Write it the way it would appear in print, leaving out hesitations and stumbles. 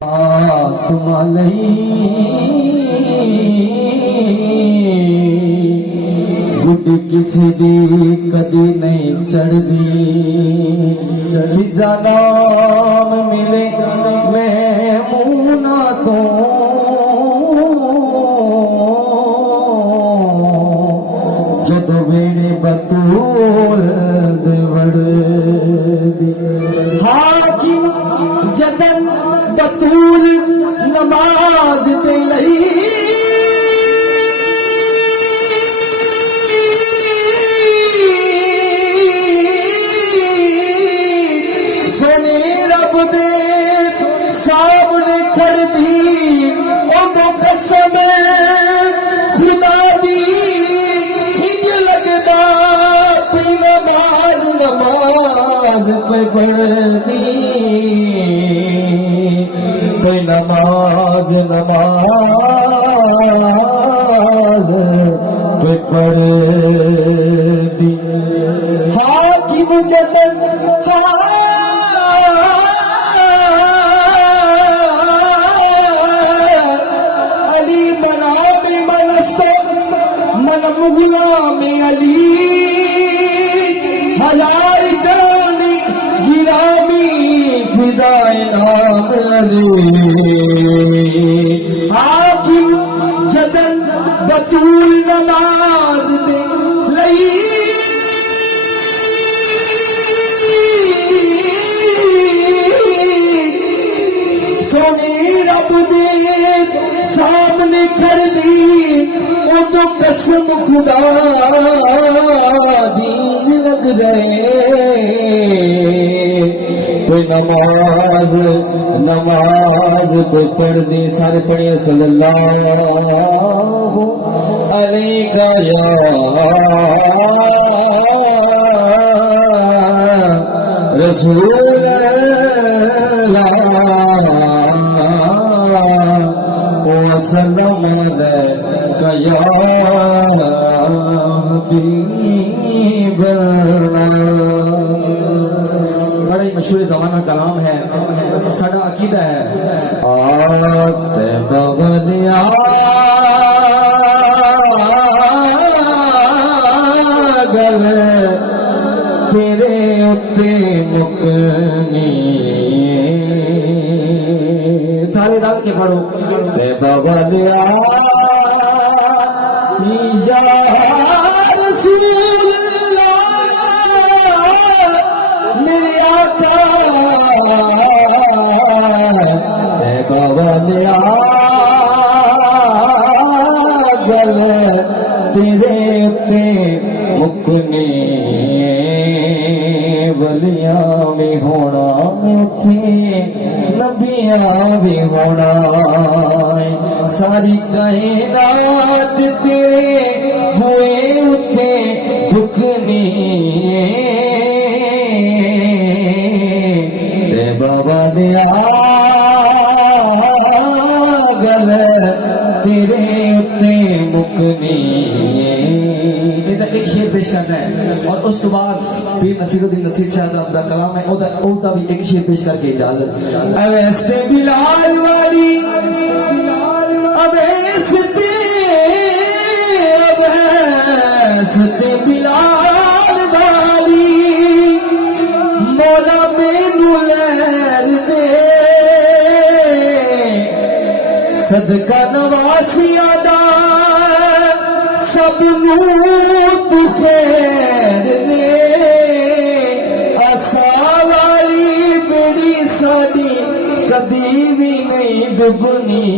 تم گڈ کسی دی کدی نہیں چڑھدی فضا نام ملے میمونہ تو جد ویڑے بطول دے وڑدی حاکم جدن بطول نماز دے لئی سونے رب دے سامنے کھڑ دی اودوں قسم خدا دی ہج لگدا پی نماز پہ پڑھ دی کوئی نماز پہ پڑھ دی حاکم جدن علی منام منصب من غلام علی ہزار جانی گرامی فدائے نام علی حاکم جدن بطول نماز دے لئی سونے رب دے سامنے کھڑ دی اودوں قسم خدا دین لگ رہے کوئی نماز کوئی پڑھ دی سارے پڑھے صلی اللہ علیہ یا رسول اللہ وسلم علیک یا حبیب اللہ۔ بڑا ہی مشہور زمانہ کلام ہے، ساڈا عقیدہ ہے آتے بغلیا گل تیرے اتے مکنی سارے رل کے پڑھو تے بغلیا یا رسول میرے آقا تے بغلیا گل تیرے تے مکنی ولیاں بھی ہونا اٹھے نبیاں بھی ہونا ساری کائنات تیرے ہوئے اٹھے دکھنی تے بابا دیا گل تیرے اتے مکنی۔ ایک شعر پیش کرنا ہے اور اس تو بعد پیر نصیر الدین نصیر شاہ صاحب کا کلام ہے اودا بھی ایک شعر پیش کر کے اجازت۔ اویستے بلال والی اویستے بلال والی مولا مینو لہر دے صدقہ نواسیاں دا سب تو خیر دے آسا والی بیڑی ساڑی کدی بھی نہیں ڈبنی